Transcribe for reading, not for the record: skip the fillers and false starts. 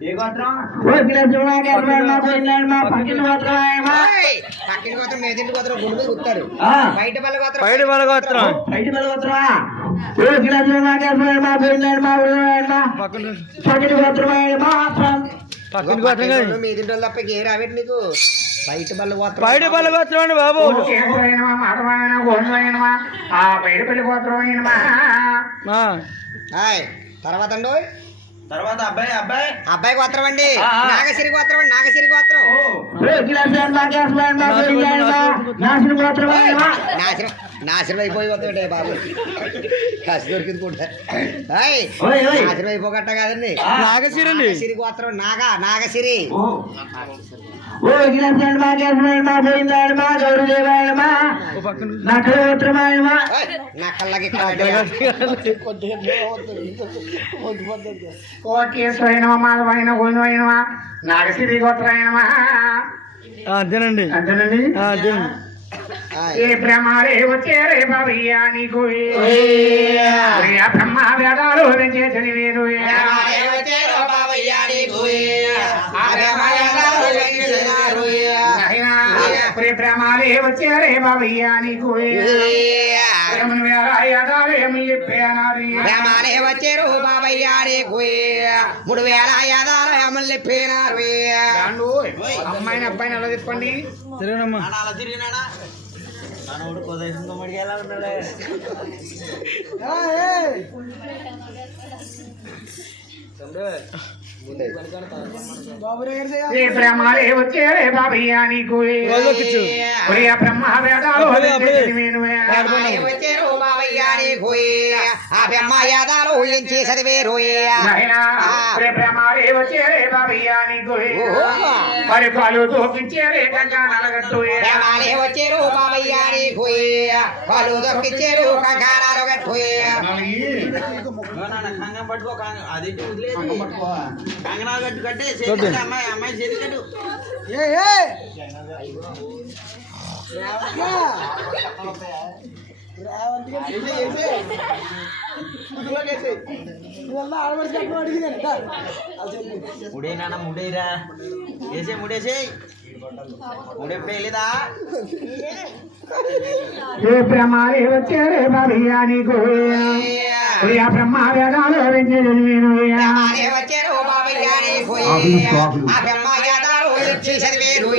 ఏ గోత్రం పక్కిన గోత్రం మేజింటి గోత్రం గుండు మీద గుర్తాడు బయట బల్ల గోత్రం మీదింటి వాళ్ళు తప్ప ఏ రావేటి నీకు బయట బల్ల గోత్రం అండి బాబు. తర్వాత అండి తర్వాత అబ్బాయి గోత్రం అండి నాగసిరి గోత్రం అండి నాగసిరి గోత్రం నాశనం అయిపోయి వస్తుంటే బాబు కసి దొరికింది కూడా నాశనం అయిపోగట్ట కాదండి నాగసిరి గోత్రం నాగసిరి నక్కలకి నాగసిరి గోత్రమా అంతేనండి. ఏ బ్రహ్మాలే వచ్చేరే బాబయ్యా నీకు బ్రహ్మ వేదాలు చేసని వేరు బ్రహ్మాలే వచ్చేరే బాబయ్యా నీకు బ్రహ్మాలే వచ్చారు బాబయ్యా నీకు 3000 యాదాలు అమలు చెప్పినారు. అమ్మాయిని అబ్బాయిని అలా చెప్పండి తిరిగినమ్మా తిరిగినాడా మనోడు కొదేశంతో మడిగేలా ఉన్నాడే. బ్రహ్మాలే వచ్చేరే బాబయ్యా నీకు బ్రహ్మ వేదాలు బ్రహ్మయాదాలు ఏం చేసది వేరు బ్రహ్మాలే వచ్చేరే బాబయ్యా నీకు మరి కాలు దోకించేరే కంగానలగట్టు బ్రహ్మాలే వచ్చారు బాబయ్యా నీకు వాళ్ళు దొక్కిచ్చారు కంగారాలు గట్టు కంగం పట్టుకో అది వదిలేదు కంగనాలు కట్టు కట్టే అమ్మాయి చేతి కట్టు ముడేనా ముడేరా వేసే ముడేసే ముడెప్పుడు వెళ్ళేదా బ్రహ్మాలే వచ్చేరే బాబయ్యా నీకు బ్రహ్మ వేదాలు వచ్చారు బాబయ్యా నీకు బ్రహ్మయాదాలు చేసది వేరు